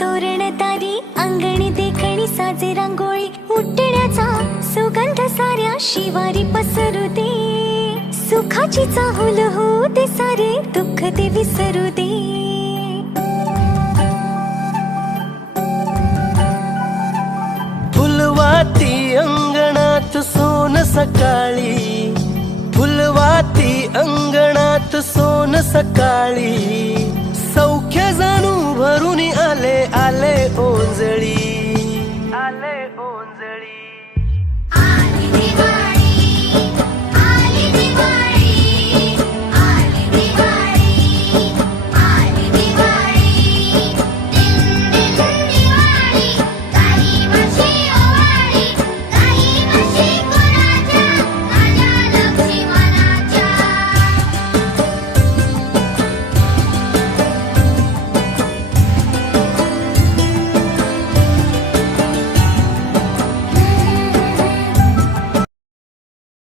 तोरण तारी अंगणी देखणी साजे रांगोळी उठण्याचा सुगंध साऱ्या शिवारी पसरू दे सुखाची चाहूल होऊ दे सारे दुःख ते विसरू दे फुलवाती अंगणात सोन सकाळी फुलवाती अंगणात सोन सकाळी